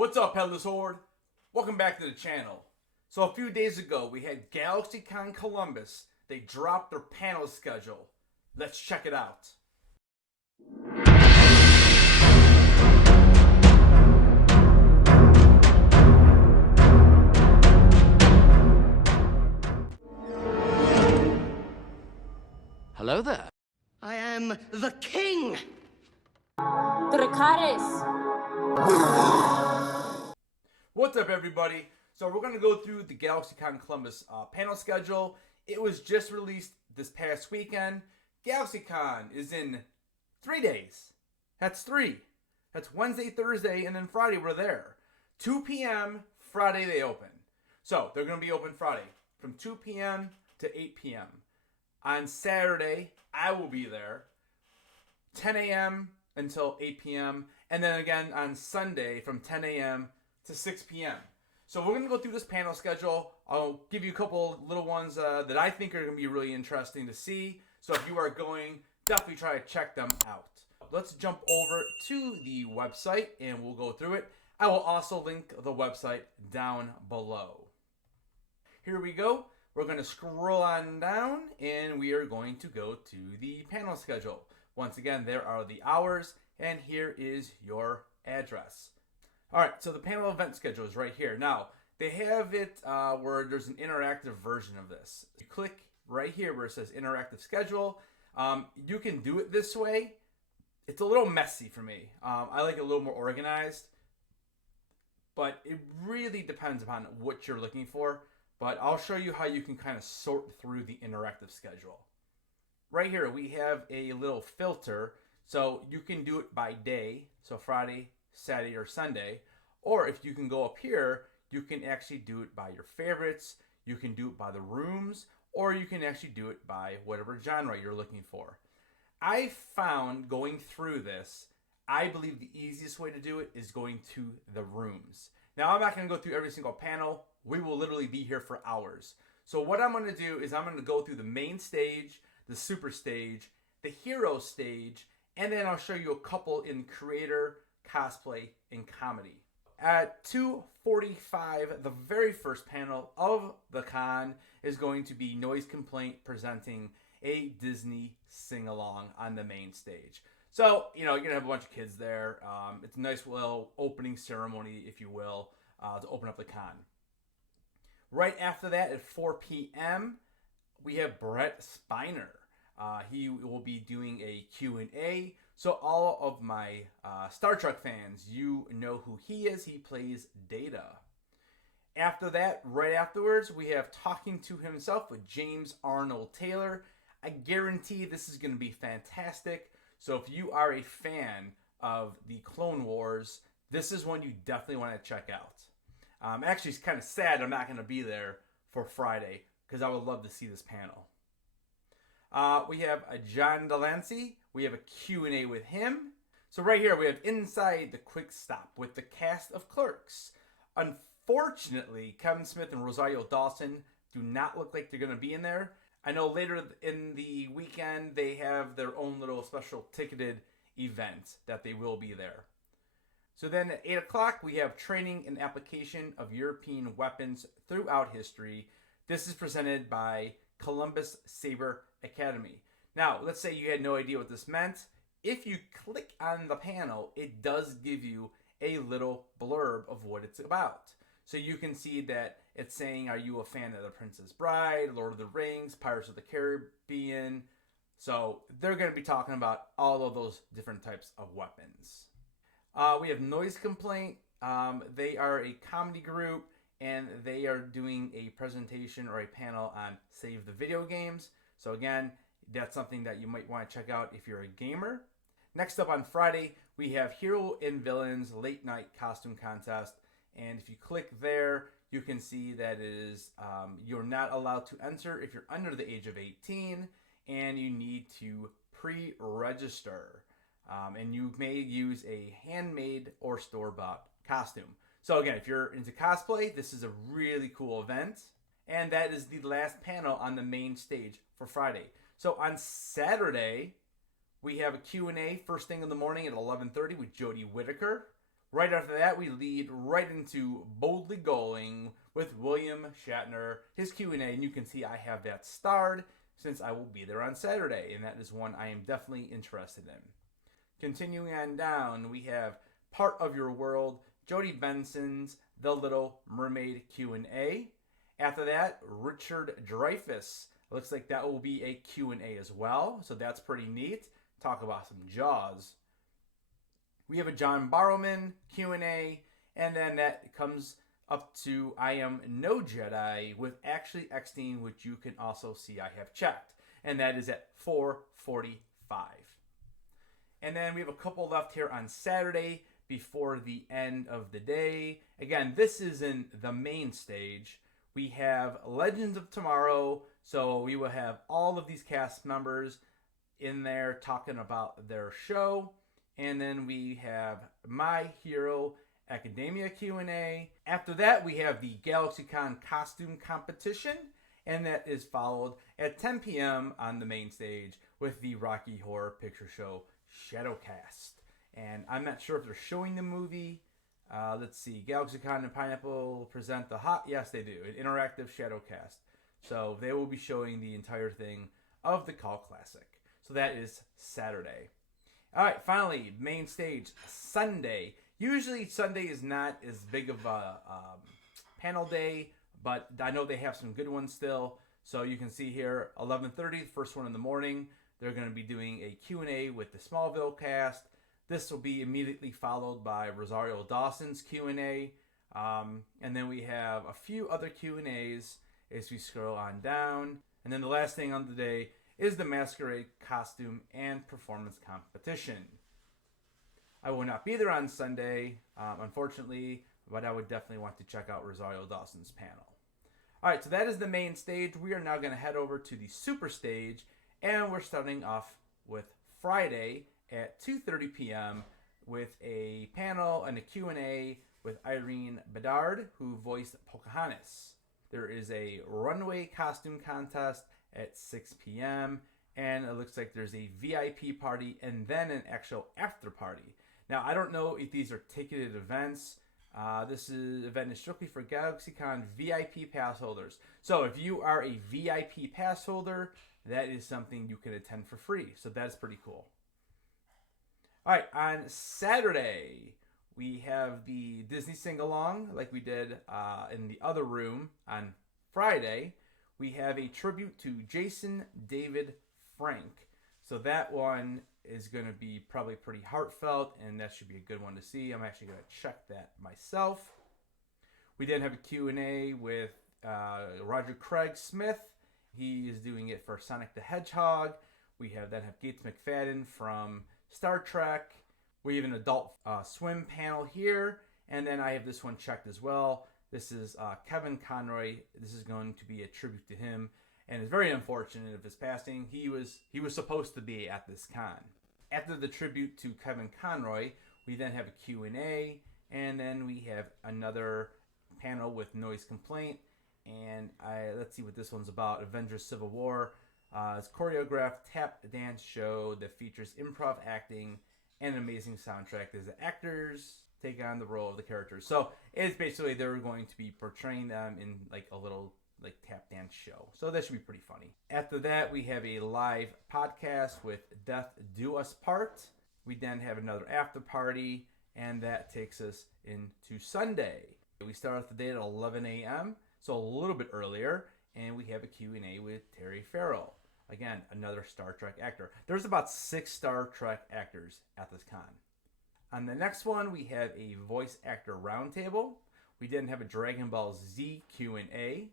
What's up, Headless Horde? Welcome back to the channel. So a few days ago, we had GalaxyCon Columbus. They dropped their panel schedule. Let's check it out. Hello there. I am the king! What's up, everybody? So we're going to go through the GalaxyCon Columbus panel schedule. It was just released this past weekend. GalaxyCon is in 3 days. That's 3. That's Wednesday, Thursday, and then Friday we're there. 2 p.m. Friday they open. So they're going to be open Friday from 2 p.m. to 8 p.m. On Saturday, I will be there 10 a.m. until 8 p.m. And then again on Sunday from 10 a.m. to 6 p.m. So we're going to go through this panel schedule. I'll give you a couple little ones that I think are going to be really interesting to see. So if you are going, definitely try to check them out. Let's jump over to the website and we'll go through it. I will also link the website down below. Here we go. We're going to scroll on down and we are going to go to the panel schedule. Once again, there are the hours and here is your address. All right, so the panel event schedule is right here. Now, they have it where there's an interactive version of this. You click right here where it says interactive schedule. You can do it this way. It's a little messy for me. I like it a little more organized, but it really depends upon what you're looking for. But I'll show you how you can kind of sort through the interactive schedule. Right here, we have a little filter. So you can do it by day. So Friday, Saturday, or Sunday. Or if you can go up here, you can actually do it by your favorites. You can do it by the rooms. Or you can actually do it by whatever genre you're looking for. I found going through this, I believe the easiest way to do it is going to the rooms. Now, I'm not going to go through every single panel. We will literally be here for hours. So what I'm going to do is I'm going to go through the main stage, the super stage, the hero stage, and then I'll show you a couple in creator, cosplay, and comedy. At 2:45, the very first panel of the con is going to be Noise Complaint presenting a Disney sing-along on the main stage. So, you're going to have a bunch of kids there. It's a nice little opening ceremony, if you will, to open up the con. Right after that, at 4 p.m., we have Brett Spiner. He will be doing a Q&A. So all of my Star Trek fans, you know who he is. He plays Data. After that, right afterwards, we have Talking to Himself with James Arnold Taylor. I guarantee this is going to be fantastic. So if you are a fan of the Clone Wars, this is one you definitely want to check out. Actually, it's kind of sad I'm not going to be there for Friday because I would love to see this panel. We have a John Delancey. We have a Q&A with him. So right here we have Inside the Quick Stop with the cast of Clerks. Unfortunately, Kevin Smith and Rosario Dawson do not look like they're going to be in there. I know later in the weekend they have their own little special ticketed event that they will be there. So then at 8 o'clock, we have Training and Application of European Weapons Throughout History. This is presented by Columbus Saber Academy. Now, let's say you had no idea what this meant. If you click on the panel, it does give you a little blurb of what it's about. So you can see that it's saying, are you a fan of The Princess Bride, Lord of the Rings, Pirates of the Caribbean? So they're going to be talking about all of those different types of weapons. We have Noise Complaint. They are a comedy group and they are doing a presentation or a panel on Save the Video Games. So again, that's something that you might want to check out if you're a gamer. Next up on Friday, we have Hero and Villains Late Night Costume Contest. And if you click there, you can see that it is you're not allowed to enter if you're under the age of 18 and you need to pre-register. And you may use a handmade or store-bought costume. So again, if you're into cosplay, this is a really cool event. And that is the last panel on the main stage for Friday. So on Saturday, we have a Q&A first thing in the morning at 11:30 with Jodie Whittaker. Right after that, we lead right into Boldly Going with William Shatner, his Q&A, and you can see I have that starred since I will be there on Saturday, and that is one I am definitely interested in. Continuing on down, we have Part of Your World, Jodie Benson's The Little Mermaid Q&A. After that, Richard Dreyfuss. Looks like that will be a Q&A as well, so that's pretty neat. Talk about some Jaws. We have a John Barrowman Q&A, and then that comes up to I Am No Jedi with Ashley Eckstein, which you can also see I have checked, and that is at 4:45. And then we have a couple left here on Saturday before the end of the day. Again, this is in the main stage. We have Legends of Tomorrow, so we will have all of these cast members in there talking about their show. And then we have My Hero Academia Q&A. After that, we have the GalaxyCon costume competition, and that is followed at 10 p.m. on the main stage with the Rocky Horror Picture Show Shadowcast. And I'm not sure if they're showing the movie. Let's see. GalaxyCon and Pineapple present the yes, they do, an interactive Shadowcast. So they will be showing the entire thing of the Call Classic. So that is Saturday. All right, finally, main stage, Sunday. Usually Sunday is not as big of a panel day, but I know they have some good ones still. So you can see here, 11:30, first one in the morning. They're going to be doing a Q&A with the Smallville cast. This will be immediately followed by Rosario Dawson's Q&A. And then we have a few other Q&As as we scroll on down. And then the last thing on the day is the Masquerade costume and performance competition. I will not be there on Sunday, unfortunately, but I would definitely want to check out Rosario Dawson's panel. All right, so that is the main stage. We are now going to head over to the super stage, and we're starting off with Friday at 2:30 p.m. with a panel and a Q&A with Irene Bedard, who voiced Pocahontas. There is a runway costume contest at 6 p.m. and it looks like there's a VIP party and then an actual after party. Now, I don't know if these are ticketed events. This event is strictly for GalaxyCon VIP pass holders. So if you are a VIP pass holder, that is something you can attend for free. So that's pretty cool. All right, on Saturday, we have the Disney sing-along like we did in the other room on Friday. We have a tribute to Jason David Frank. So that one is going to be probably pretty heartfelt, and that should be a good one to see. I'm actually going to check that myself. We then have a Q&A with Roger Craig Smith. He is doing it for Sonic the Hedgehog. We have Gates McFadden from Star Trek. We have an adult swim panel here, and then I have this one checked as well. This is Kevin Conroy. This is going to be a tribute to him, and it's very unfortunate of his passing. He was supposed to be at this con. After the tribute to Kevin Conroy, we then have a Q&A, and then we have another panel with Noise Complaint, and let's see what this one's about. Avengers Civil War. It's a choreographed tap dance show that features improv acting and an amazing soundtrack as the actors take on the role of the characters. So it's basically they're going to be portraying them in like a little like tap dance show. So that should be pretty funny. After that, we have a live podcast with Death Do Us Part. We then have another after party, and that takes us into Sunday. We start off the day at 11 a.m., so a little bit earlier, and we have a Q&A with Terry Farrell. Again, another Star Trek actor. There's about 6 Star Trek actors at this con. On the next one, we have a voice actor roundtable. We then have a Dragon Ball Z Q&A.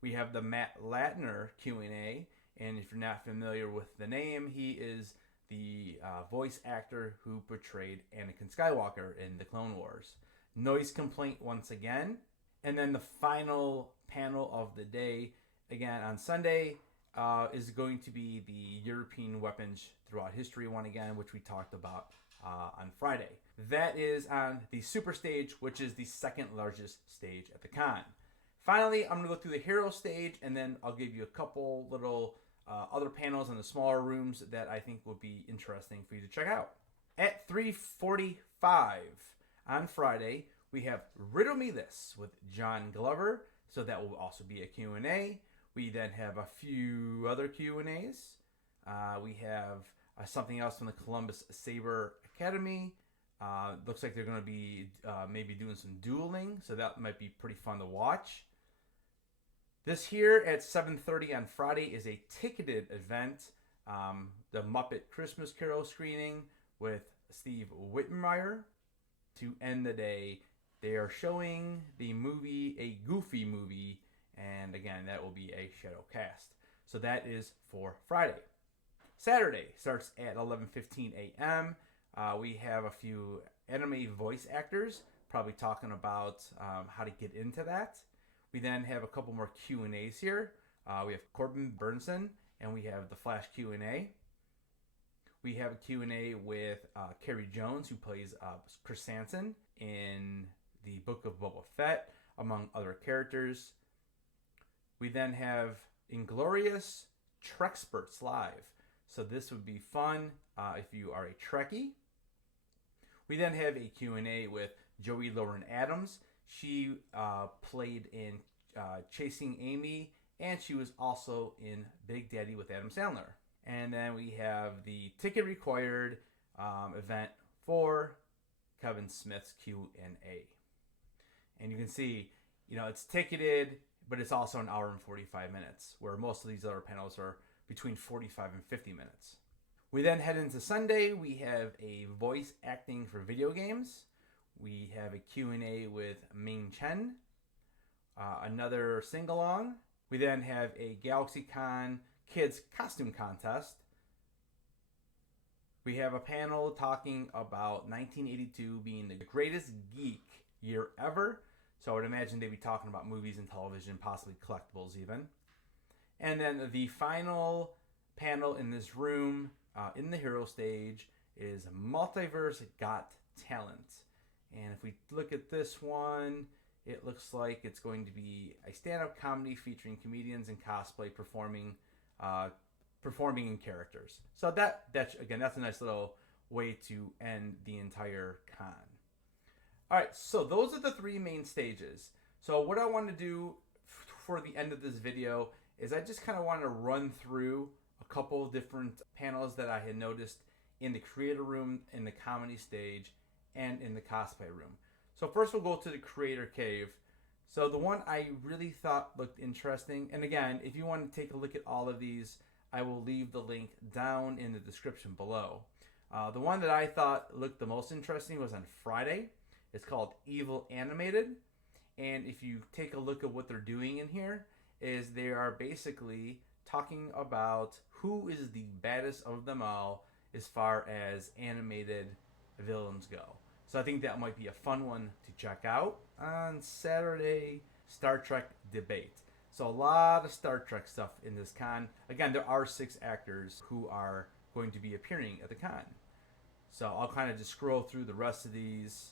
We have the Matt Latner Q&A. And if you're not familiar with the name, he is the voice actor who portrayed Anakin Skywalker in the Clone Wars. Noise Complaint once again. And then the final panel of the day, again on Sunday, is going to be the European Weapons Throughout History one again, which we talked about on Friday. That is on the Super Stage, which is the second largest stage at the con. Finally, I'm going to go through the Hero Stage, and then I'll give you a couple little other panels in the smaller rooms that I think would be interesting for you to check out. At 3:45 On Friday, we have Riddle Me This with John Glover, so that will also be a Q&A. We then have a few other Q&As. We have something else from the Columbus Saber Academy. Looks like they're going to be maybe doing some dueling, so that might be pretty fun to watch. This here at 7:30 on Friday is a ticketed event, the Muppet Christmas Carol screening with Steve Whitmire. To end the day, they are showing the movie, a Goofy movie, and again, that will be a shadow cast. So that is for Friday. Saturday starts at 11:15 a.m. We have a few anime voice actors probably talking about how to get into that. We then have a couple more Q&As here. We have Corbin Burnson, and we have the Flash Q&A. We have a Q&A with Carrie Jones, who plays Chrysanthemum in the Book of Boba Fett, among other characters. We then have Inglorious Trexperts Live. So this would be fun if you are a Trekkie. We then have a Q&A with Joey Lauren Adams. She played in Chasing Amy, and she was also in Big Daddy with Adam Sandler. And then we have the ticket required event for Kevin Smith's Q&A. And you can see, it's ticketed, but it's also an hour and 45 minutes, where most of these other panels are between 45 and 50 minutes. We then head into Sunday. We have a voice acting for video games. We have a Q&A with Ming Chen, another sing-along. We then have a GalaxyCon Kids Costume Contest. We have a panel talking about 1982 being the greatest geek year ever. So I would imagine they'd be talking about movies and television, possibly collectibles even. And then the final panel in this room, in the hero stage, is Multiverse Got Talent. And if we look at this one, it looks like it's going to be a stand-up comedy featuring comedians and cosplay performing in characters. So that's a nice little way to end the entire con. All right, so those are the three main stages. So what I want to do for the end of this video is I just kind of want to run through a couple of different panels that I had noticed in the creator room, in the comedy stage, and in the cosplay room. So first we'll go to the creator cave. So the one I really thought looked interesting, and again, if you want to take a look at all of these, I will leave the link down in the description below. The one that I thought looked the most interesting was on Friday. It's called Evil Animated. And if you take a look at what they're doing in here, is they are basically talking about who is the baddest of them all as far as animated villains go. So I think that might be a fun one to check out. On Saturday, Star Trek Debate. So a lot of Star Trek stuff in this con. Again, there are 6 actors who are going to be appearing at the con. So I'll kind of just scroll through the rest of these.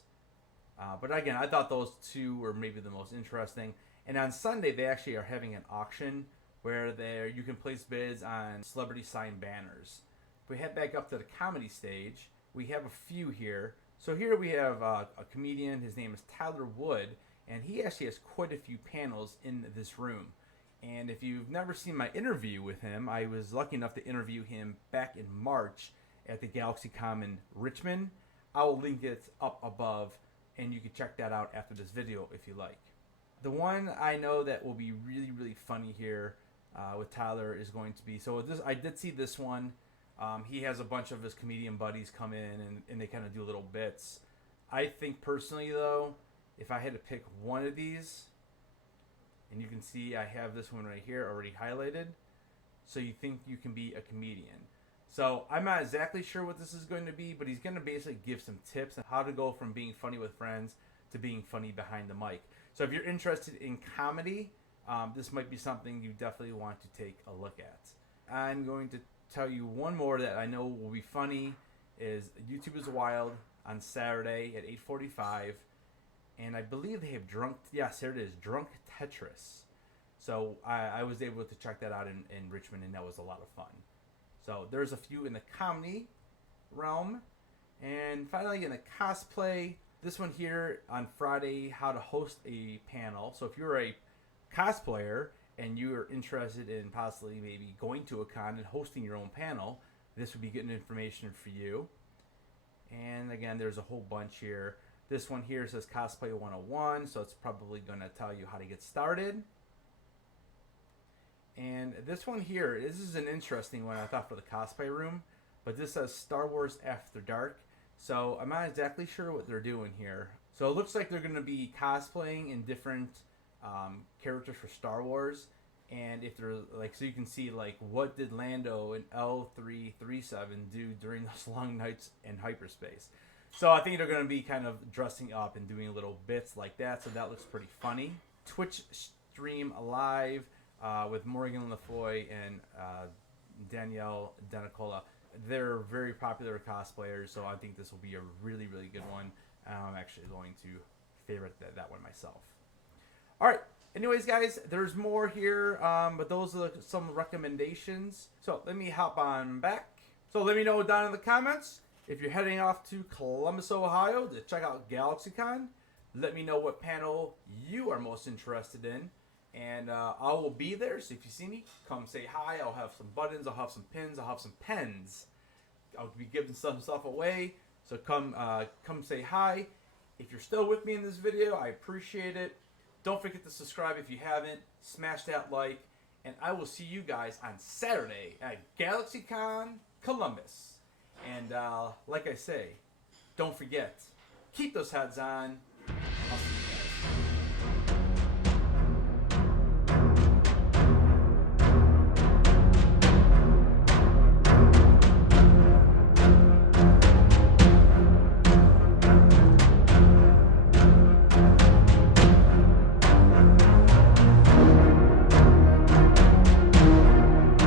But again, I thought those 2 were maybe the most interesting. And on Sunday, they actually are having an auction where you can place bids on celebrity signed banners. If we head back up to the comedy stage, we have a few here. So here we have a comedian. His name is Tyler Wood, and he actually has quite a few panels in this room. And if you've never seen my interview with him, I was lucky enough to interview him back in March at the GalaxyCon in Richmond. I will link it up above, and you can check that out after this video if you like. The one I know that will be really, really funny here with Tyler is going to be, I did see this one. He has a bunch of his comedian buddies come in and they kind of do little bits. I think personally though, if I had to pick one of these, and you can see I have this one right here already highlighted. So you think you can be a comedian. So I'm not exactly sure what this is going to be, but he's going to basically give some tips on how to go from being funny with friends to being funny behind the mic. So if you're interested in comedy, this might be something you definitely want to take a look at. I'm going to tell you one more that I know will be funny is YouTube is Wild on Saturday at 8:45, and I believe they have yes, here it is, Drunk Tetris. So I was able to check that out in Richmond, and that was a lot of fun. So there's a few in the comedy realm. And finally in the cosplay, this one here on Friday, how to host a panel. So if you're a cosplayer and you're interested in possibly maybe going to a con and hosting your own panel, this would be good information for you. And again, there's a whole bunch here. This one here says Cosplay 101, so it's probably going to tell you how to get started. And this one here, this is an interesting one I thought for the cosplay room, but this says Star Wars After Dark. So I'm not exactly sure what they're doing here. So it looks like they're going to be cosplaying in different characters for Star Wars. And if they're like, so you can see like what did Lando in L337 do during those long nights in hyperspace. So I think they're going to be kind of dressing up and doing little bits like that. So that looks pretty funny. Twitch stream live with Morgan Le Foy and Danielle Denicola. They're very popular cosplayers, so I think this will be a really, really good one. I'm actually going to favorite that one myself. All right. Anyways, guys, there's more here, but those are some recommendations. So let me hop on back. So let me know down in the comments if you're heading off to Columbus, Ohio to check out GalaxyCon. Let me know what panel you are most interested in. And I will be there, so if you see me, come say hi. I'll have some buttons, I'll have some pins, I'll have some pens. I'll be giving some stuff away, so come say hi. If you're still with me in this video, I appreciate it. Don't forget to subscribe if you haven't. Smash that like, and I will see you guys on Saturday at GalaxyCon Columbus. And like I say, don't forget, keep those heads on,